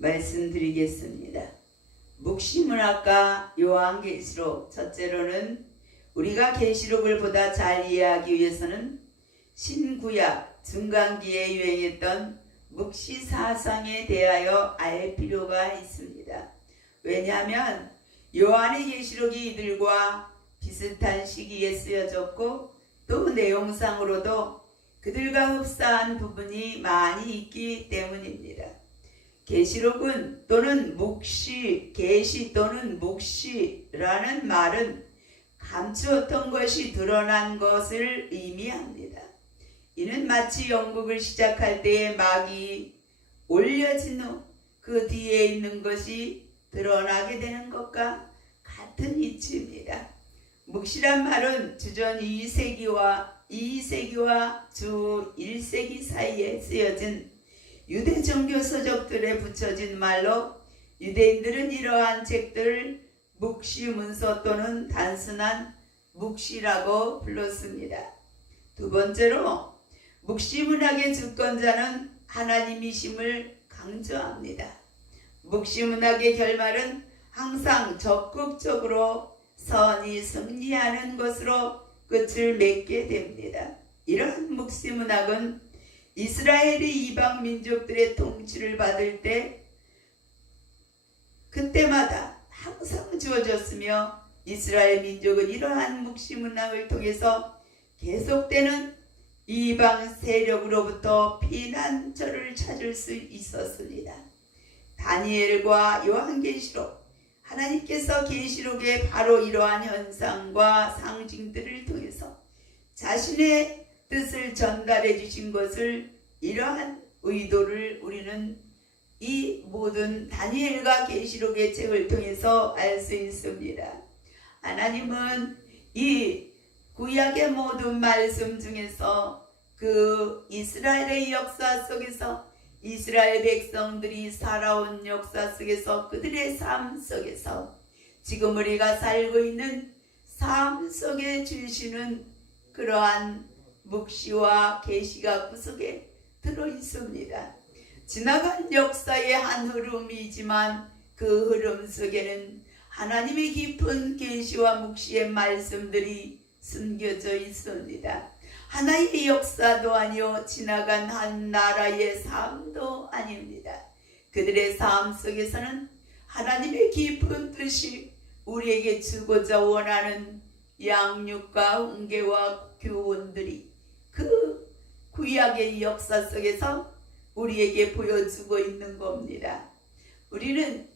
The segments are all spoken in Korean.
말씀드리겠습니다. 묵시문학과 요한계시록, 첫째로는 우리가 계시록을 보다 잘 이해하기 위해서는 신구약 중간기에 유행했던 묵시사상에 대하여 알 필요가 있습니다. 왜냐하면 요한의 계시록이 이들과 비슷한 시기에 쓰여졌고 또 내용상으로도 그들과 흡사한 부분이 많이 있기 때문입니다. 계시록은 또는 묵시, 계시 또는 묵시라는 말은 감추었던 것이 드러난 것을 의미합니다. 이는 마치 연극을 시작할 때에 막이 올려진 후 그 뒤에 있는 것이 드러나게 되는 것과 같은 이치입니다. 묵시란 말은 주전 2세기와 주 1세기 사이에 쓰여진 유대 종교 서적들에 붙여진 말로 유대인들은 이러한 책들을 묵시 문서 또는 단순한 묵시라고 불렀습니다. 두 번째로 묵시 문학의 주권자는 하나님이심을 강조합니다. 묵시 문학의 결말은 항상 적극적으로 선이 승리하는 것으로 끝을 맺게 됩니다. 이러한 묵시 문학은 이스라엘이 이방 민족들의 통치를 받을 때 그때마다 항상 주어졌으며 이스라엘 민족은 이러한 묵시 문학을 통해서 계속되는 이방 세력으로부터 피난처를 찾을 수 있었습니다. 다니엘과 요한계시록, 하나님께서 계시록에 바로 이러한 현상과 상징들을 통해서 자신의 뜻을 전달해 주신 것을, 이러한 의도를 우리는 이 모든 다니엘과 계시록의 책을 통해서 알 수 있습니다. 하나님은 이 구약의 모든 말씀 중에서 그 이스라엘의 역사 속에서, 이스라엘 백성들이 살아온 역사 속에서, 그들의 삶 속에서 지금 우리가 살고 있는 삶 속에 주시는 그러한 묵시와 계시가 그 속에 들어 있습니다. 지나간 역사의 한 흐름이지만 그 흐름 속에는 하나님의 깊은 계시와 묵시의 말씀들이 숨겨져 있습니다. 하나의 역사도 아니요 지나간 한 나라의 삶도 아닙니다. 그들의 삶 속에서는 하나님의 깊은 뜻이 우리에게 주고자 원하는 양육과 훈계와 교훈들이 그 구약의 역사 속에서 우리에게 보여주고 있는 겁니다. 우리는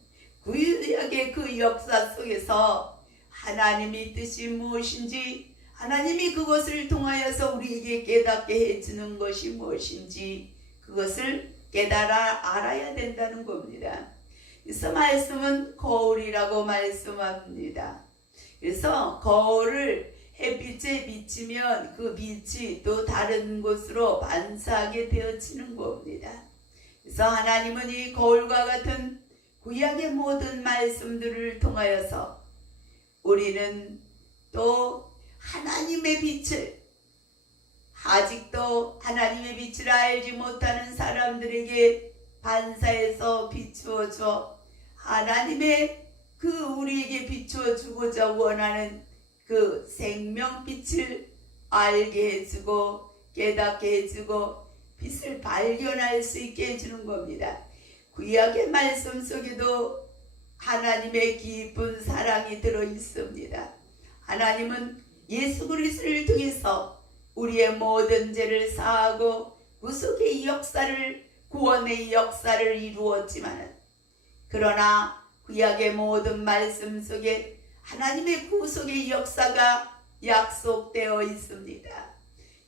구약의 그 역사 속에서 하나님의 뜻이 무엇인지, 하나님이 그것을 통하여서 우리에게 깨닫게 해주는 것이 무엇인지 그것을 깨달아 알아야 된다는 겁니다. 그래서 말씀은 거울이라고 말씀합니다. 그래서 거울을 햇빛에 비치면 그 빛이 또 다른 곳으로 반사하게 되어지는 겁니다. 그래서 하나님은 이 거울과 같은 구약의 모든 말씀들을 통하여서 우리는 또 하나님의 빛을, 아직도 하나님의 빛을 알지 못하는 사람들에게 반사해서 비추어 줘 하나님의 그 우리에게 비추어 주고자 원하는 그 생명빛을 알게 해주고 깨닫게 해주고 빛을 발견할 수 있게 해주는 겁니다. 구약의 말씀 속에도 하나님의 깊은 사랑이 들어 있습니다. 하나님은 예수 그리스도를 통해서 우리의 모든 죄를 사하고 구속의 역사를, 구원의 역사를 이루었지만, 그러나 구약의 모든 말씀 속에 하나님의 구속의 역사가 약속되어 있습니다.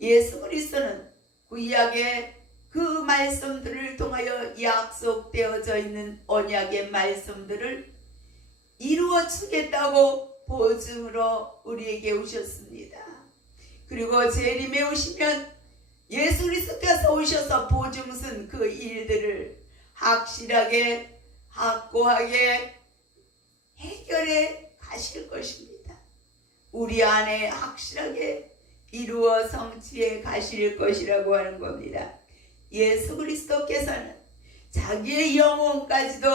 예수 그리스도는 구약의 그 말씀들을 통하여 약속되어져 있는 언약의 말씀들을 이루어 주겠다고 보증으로 우리에게 오셨습니다. 그리고 재림에 오시면 예수 그리스도께서 오셔서 보증쓴 그 일들을 확실하게 확고하게 해결해 가실 것입니다. 우리 안에 확실하게 이루어 성취해 가실 것이라고 하는 겁니다. 예수 그리스도께서는 자기의 영혼까지도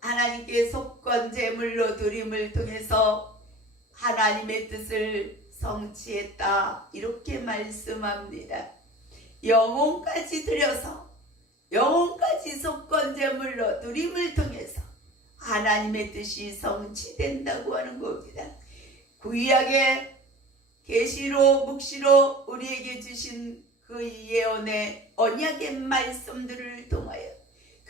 하나님께 속건 제물로 드림을 통해서 하나님의 뜻을 성취했다. 이렇게 말씀합니다. 영혼까지 드려서 영혼까지 속건 제물로 드림을 통해서 하나님의 뜻이 성취된다고 하는 겁니다. 구약의 계시로 묵시로 우리에게 주신 그 예언의 언약의 말씀들을 통하여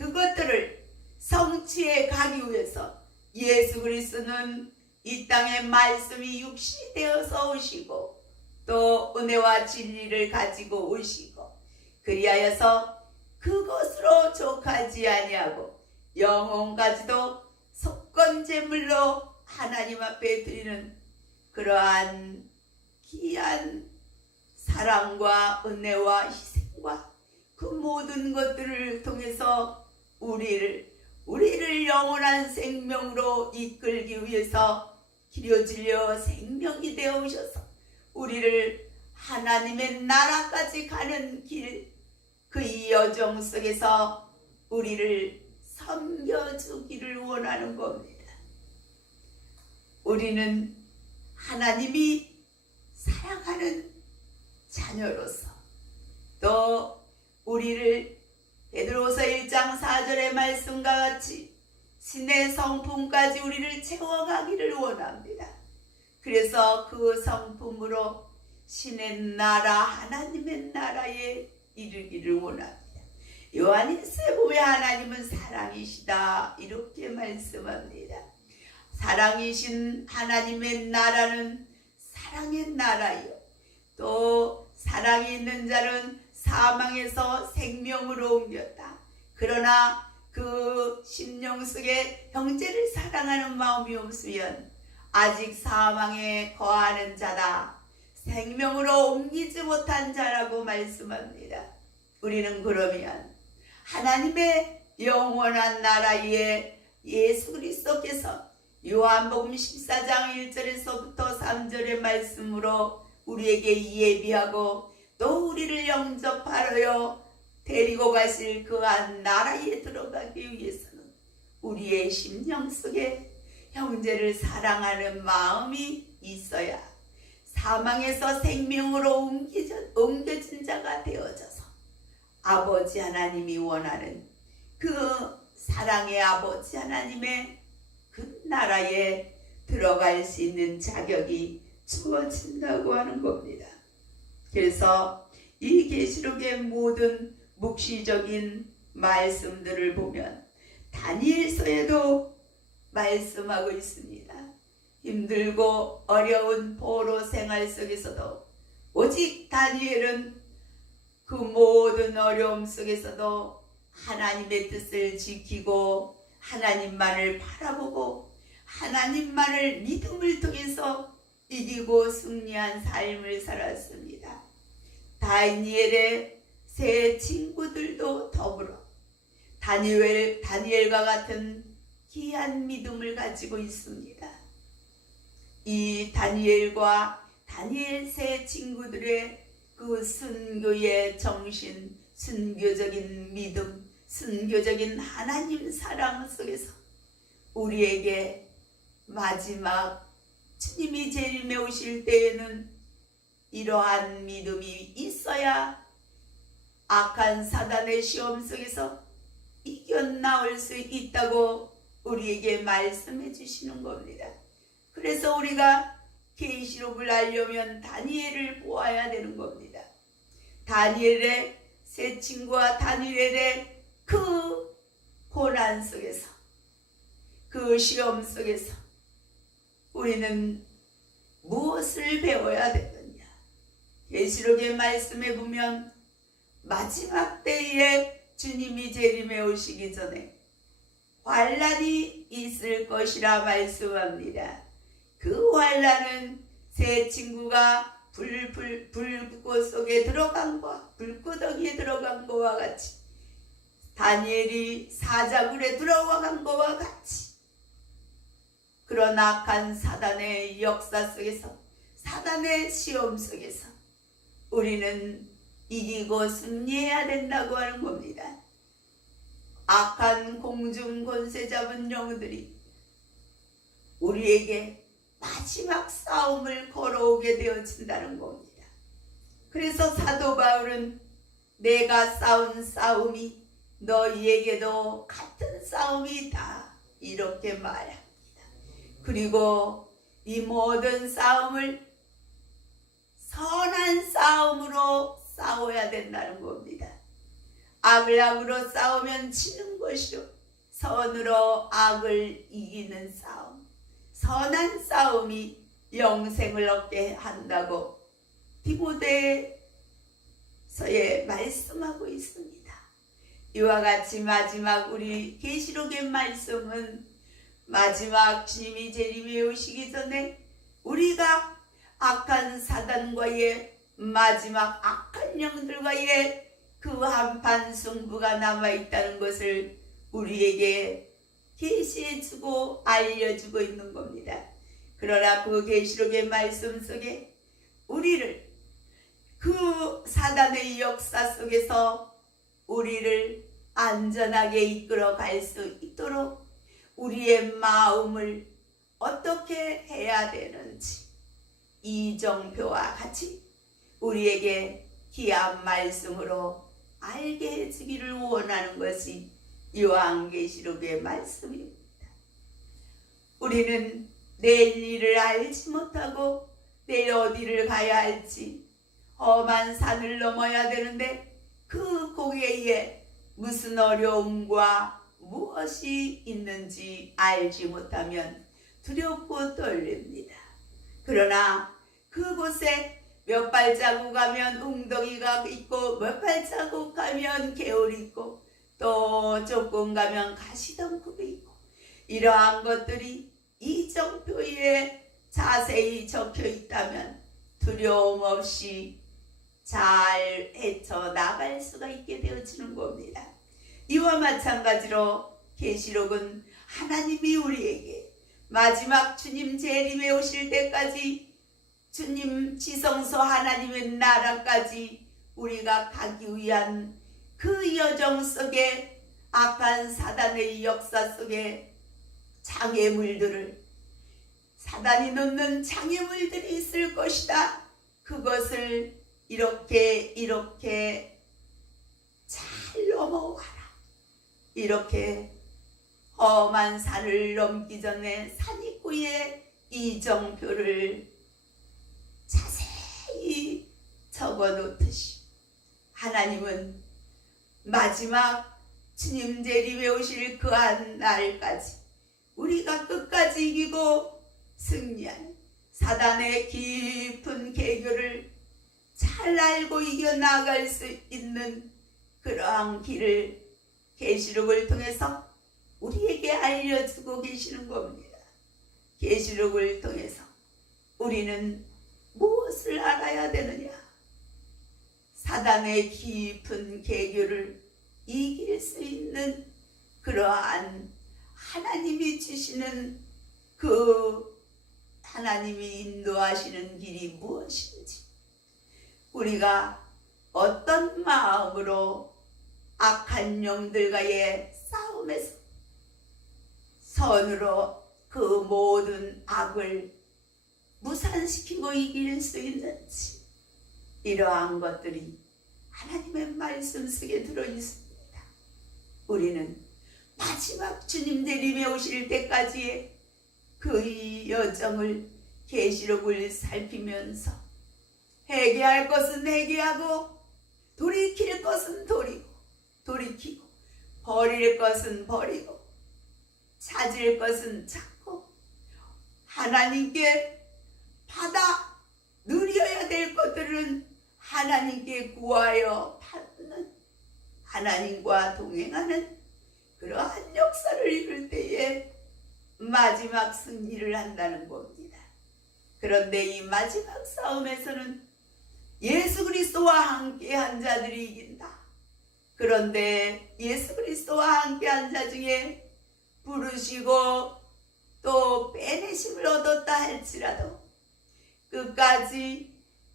그것들을 성취해 가기 위해서 예수 그리스도는 이 땅에 말씀이 육신이 되어서 오시고 또 은혜와 진리를 가지고 오시고 그리하여서 그것으로 족하지 아니하고 영혼까지도 속건제물로 하나님 앞에 드리는 그러한 귀한 사랑과 은혜와 희생과 그 모든 것들을 통해서 우리를 영원한 생명으로 이끌기 위해서 기려질려 생명이 되어 오셔서 우리를 하나님의 나라까지 가는 길, 그 여정 속에서 우리를 섬겨주기를 원하는 겁니다. 우리는 하나님이 사랑하는 자녀로서 또 우리를 베드로서 1장 4절의 말씀과 같이 신의 성품까지 우리를 채워가기를 원합니다. 그래서 그 성품으로 신의 나라 하나님의 나라에 이르기를 원합니다. 요한일서에 보면 하나님은 사랑이시다 이렇게 말씀합니다. 사랑이신 하나님의 나라는 사랑의 나라요 또 사랑이 있는 자는 사망에서 생명으로 옮겼다. 그러나 그 심령 속에 형제를 사랑하는 마음이 없으면 아직 사망에 거하는 자다. 생명으로 옮기지 못한 자라고 말씀합니다. 우리는 그러면 하나님의 영원한 나라에 예수 그리스도께서 요한복음 14장 1절에서부터 3절의 말씀으로 우리에게 예비하고 또 우리를 영접하러 데리고 가실 그한 나라에 들어가기 위해서는 우리의 심령 속에 형제를 사랑하는 마음이 있어야 사망에서 생명으로 옮겨진 자가 되어져서 아버지 하나님이 원하는 그 사랑의 아버지 하나님의 그 나라에 들어갈 수 있는 자격이 주어진다고 하는 겁니다. 그래서 이 계시록의 모든 묵시적인 말씀들을 보면 다니엘서에도 말씀하고 있습니다. 힘들고 어려운 포로 생활 속에서도 오직 다니엘은 그 모든 어려움 속에서도 하나님의 뜻을 지키고 하나님만을 바라보고 하나님만을 믿음을 통해서 이기고 승리한 삶을 살았습니다. 다니엘의 세 친구들도 더불어 다니엘과 같은 귀한 믿음을 가지고 있습니다. 이 다니엘과 다니엘 세 친구들의 그 순교의 정신, 순교적인 믿음, 순교적인 하나님 사랑 속에서 우리에게 마지막 주님이 재림에 오실 때에는 이러한 믿음이 있어야 악한 사단의 시험 속에서 이겨나올 수 있다고 우리에게 말씀해 주시는 겁니다. 그래서 우리가 계시록을 알려면 다니엘을 보아야 되는 겁니다. 다니엘의 세 친구와 다니엘의 그 고난 속에서 그 시험 속에서 우리는 무엇을 배워야 되느냐. 계시록의 말씀에 보면 마지막 때에 주님이 재림에 오시기 전에 환난이 있을 것이라 말씀합니다. 그 환난은 세 친구가 불꽃 속에 들어간 것, 불구덩이에 들어간 것과 같이 다니엘이 사자굴에 들어간 것과 같이 그런 악한 사단의 역사 속에서 사단의 시험 속에서 우리는 이기고 승리해야 된다고 하는 겁니다. 악한 공중 권세 잡은 영들이 우리에게 마지막 싸움을 걸어오게 되어진다는 겁니다. 그래서 사도 바울은 내가 싸운 싸움이 너희에게도 같은 싸움이다 이렇게 말합니다. 그리고 이 모든 싸움을 선한 싸움으로 싸워야 된다는 겁니다. 악을 악으로 싸우면 지는 것이요 선으로 악을 이기는 싸움, 선한 싸움이 영생을 얻게 한다고 디모데서에 말씀하고 있습니다. 이와 같이 마지막 우리 계시록의 말씀은 마지막 주님이 재림에 오시기 전에 우리가 악한 사단과의 마지막 악한 영들과의 그 한판 승부가 남아있다는 것을 우리에게 계시해주고 알려주고 있는 겁니다. 그러나 그 계시록의 말씀 속에 우리를 그 사단의 역사 속에서 우리를 안전하게 이끌어 갈 수 있도록 우리의 마음을 어떻게 해야 되는지 이정표와 같이 우리에게 귀한 말씀으로 알게 해주기를 원하는 것이 요한계시록의 말씀입니다. 우리는 내일 일을 알지 못하고 내일 어디를 가야 할지 험한 산을 넘어야 되는데 그 고개에 무슨 어려움과 무엇이 있는지 알지 못하면 두렵고 떨립니다. 그러나 그곳에 몇 발자국 가면 웅덩이가 있고 몇 발자국 가면 개울이 있고 또 조금 가면 가시덩굴이 있고 이러한 것들이 이정표에 자세히 적혀 있다면 두려움 없이 잘 헤쳐나갈 수가 있게 되어지는 겁니다. 이와 마찬가지로 계시록은 하나님이 우리에게 마지막 주님 재림에 오실 때까지 주님 지성소 하나님의 나라까지 우리가 가기 위한 그 여정 속에 악한 사단의 역사 속에 장애물들을 사단이 놓는 장애물들이 있을 것이다. 그것을 이렇게 잘 넘어가라. 이렇게 험한 산을 넘기 전에 산입구에 이정표를 자세히 적어 놓듯이 하나님은 마지막 주님 재림에 오실 그한 날까지 우리가 끝까지 이기고 승리한 사단의 깊은 계교를 잘 알고 이겨나갈 수 있는 그러한 길을 계시록을 통해서 우리에게 알려주고 계시는 겁니다. 계시록을 통해서 우리는 무엇을 알아야 되느냐? 사단의 깊은 계교를 이길 수 있는 그러한 하나님이 주시는 그 하나님이 인도하시는 길이 무엇인지 우리가 어떤 마음으로 악한 영들과의 싸움에서 선으로 그 모든 악을 무산시키고 이길 수 있는지 이러한 것들이 하나님의 말씀 속에 들어있습니다. 우리는 마지막 주님 재림에 오실 때까지의 그 여정을 계시록을 살피면서 회개할 것은 회개하고 돌이킬 것은 돌이키고 버릴 것은 버리고 찾을 것은 찾고 하나님께 받아 누려야 될 것들은 하나님께 구하여 받는 하나님과 동행하는 그러한 역사를 이룰 때에 마지막 승리를 한다는 겁니다. 그런데 이 마지막 싸움에서는 예수 그리스도와 함께한 자들이 이긴다. 그런데 예수 그리스도와 함께한 자 중에 부르시고 또 빼내심을 얻었다 할지라도 끝까지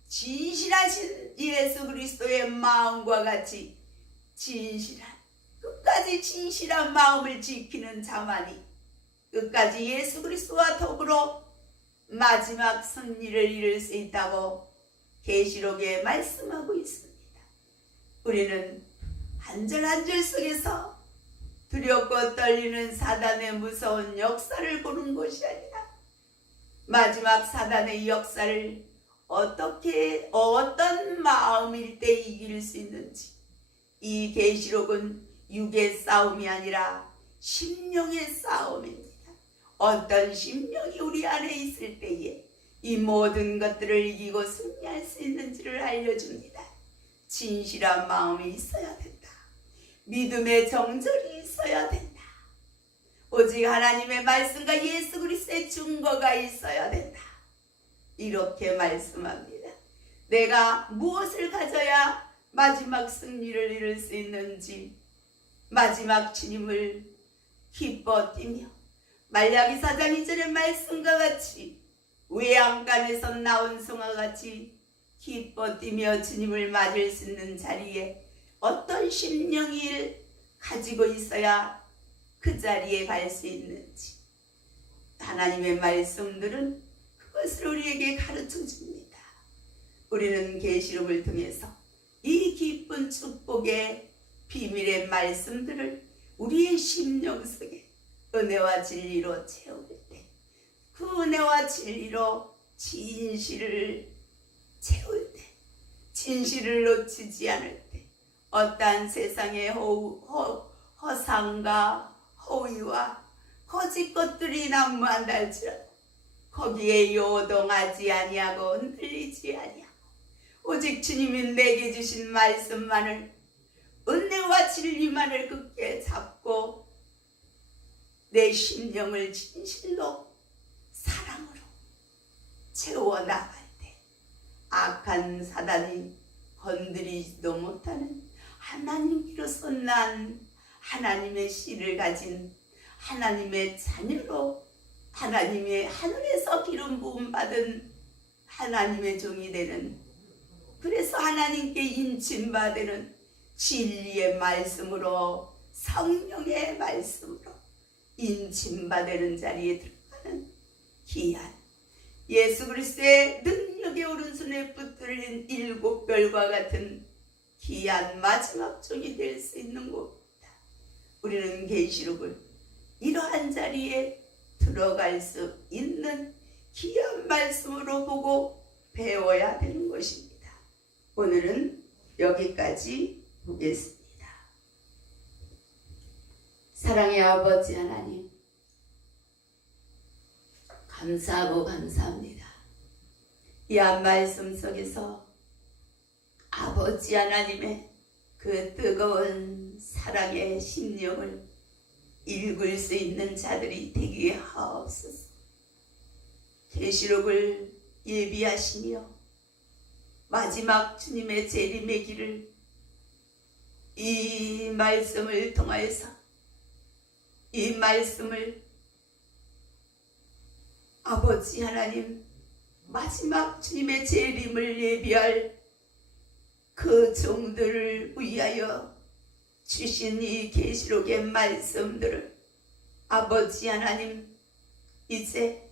진실하신 예수 그리스도의 마음과 같이 진실한 그 끝까지 진실한 마음을 지키는 자만이 끝까지 예수 그리스도와 더불어 마지막 승리를 이룰 수 있다고 계시록에 말씀하고 있습니다. 우리는 한 절 한 절 속에서 두렵고 떨리는 사단의 무서운 역사를 보는 것이 아니라 마지막 사단의 역사를 어떤 마음일 때 이길 수 있는지, 이 계시록은 육의 싸움이 아니라 심령의 싸움입니다. 어떤 심령이 우리 안에 있을 때에 이 모든 것들을 이기고 승리할 수 있는지를 알려줍니다. 진실한 마음이 있어야 된다. 믿음의 정절이 있어야 된다. 오직 하나님의 말씀과 예수 그리스도의 증거가 있어야 된다. 이렇게 말씀합니다. 내가 무엇을 가져야 마지막 승리를 이룰 수 있는지, 마지막 주님을 기뻐 뛰며 말라기 4장 2절의 말씀과 같이 외양간에서 나온 송아와 같이 기뻐 뛰며 주님을 맞을 수 있는 자리에 어떤 심령을 가지고 있어야 그 자리에 갈 수 있는지, 하나님의 말씀들은 그것을 우리에게 가르쳐 줍니다. 우리는 계시록을 통해서 이 기쁜 축복의 비밀의 말씀들을 우리의 심령 속에 은혜와 진리로 채울 때, 그 은혜와 진리로 진실을 채울 때, 진실을 놓치지 않을 때, 어떠한 세상의 허상과 허위와 거짓 것들이 난무한다 할지라도 거기에 요동하지 아니하고 흔들리지 아니하고 오직 주님이 내게 주신 말씀만을, 은혜와 진리만을 굳게 잡고 내 심령을 진실로 사랑으로 채워나갈 때 악한 사단이 건드리지도 못하는 하나님께로서 난 하나님의 씨를 가진 하나님의 자녀로, 하나님의 하늘에서 기름 부음 받은 하나님의 종이 되는, 그래서 하나님께 인침받는 진리의 말씀으로, 성령의 말씀으로 인침받는 자리에 들어가는 귀한 예수 그리스도의 능력의 오른손에 붙들린 7별과 같은 귀한 마지막 종이 될 수 있는 곳입니다. 우리는 계시록을 이러한 자리에 들어갈 수 있는 귀한 말씀으로 보고 배워야 되는 것입니다. 오늘은 여기까지 보겠습니다. 사랑의 아버지 하나님, 감사하고 감사합니다. 이 한 말씀 속에서 아버지 하나님의 그 뜨거운 사랑의 심령을 읽을 수 있는 자들이 되게 하옵소서. 계시록을 예비하시며 마지막 주님의 재림의 길을 이 말씀을 통하여서, 이 말씀을 아버지 하나님 마지막 주님의 재림을 예비할 그 종들을 위하여 주신 이 계시록의 말씀들을 아버지 하나님, 이제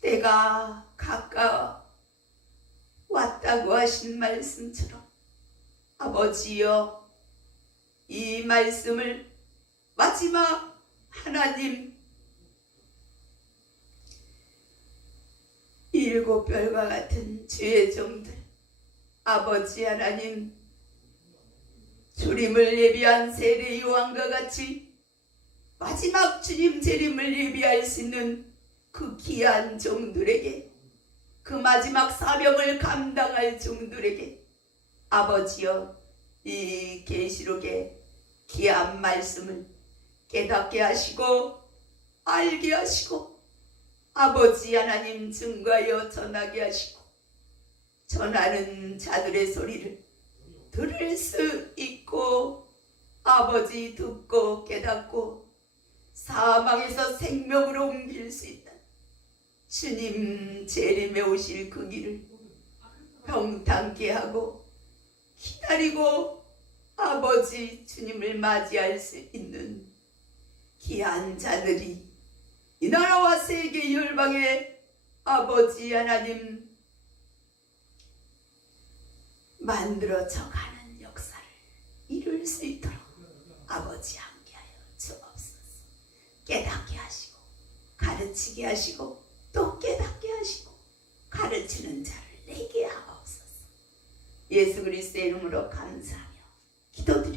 때가 가까워 왔다고 하신 말씀처럼 아버지여, 이 말씀을 마지막 하나님 7별과 같은 주의 종들, 아버지 하나님 주님을 예비한 세례 요한과 같이 마지막 주님 재림을 예비할 수 있는 그 귀한 종들에게, 그 마지막 사명을 감당할 종들에게 아버지여, 이 계시록의 귀한 말씀을 깨닫게 하시고 알게 하시고 아버지 하나님 증거하여 전하게 하시고, 전하는 자들의 소리를 들을 수 있고 아버지 듣고 깨닫고 사망에서 생명으로 옮길 수 있다. 주님 재림에 오실 그 길을 평탄케 하고 기다리고 아버지 주님을 맞이할 수 있는 귀한 자들이 이 나라와 세계 열방의 아버지 하나님 만들어져 가는 역사를 이룰 수 있도록 아버지 함께하여 주옵소서. 깨닫게 하시고 가르치게 하시고 또 깨닫게 하시고 가르치는 자를 내게 하옵소서. 예수 그리스도의 이름으로 감사하며 기도드립니다.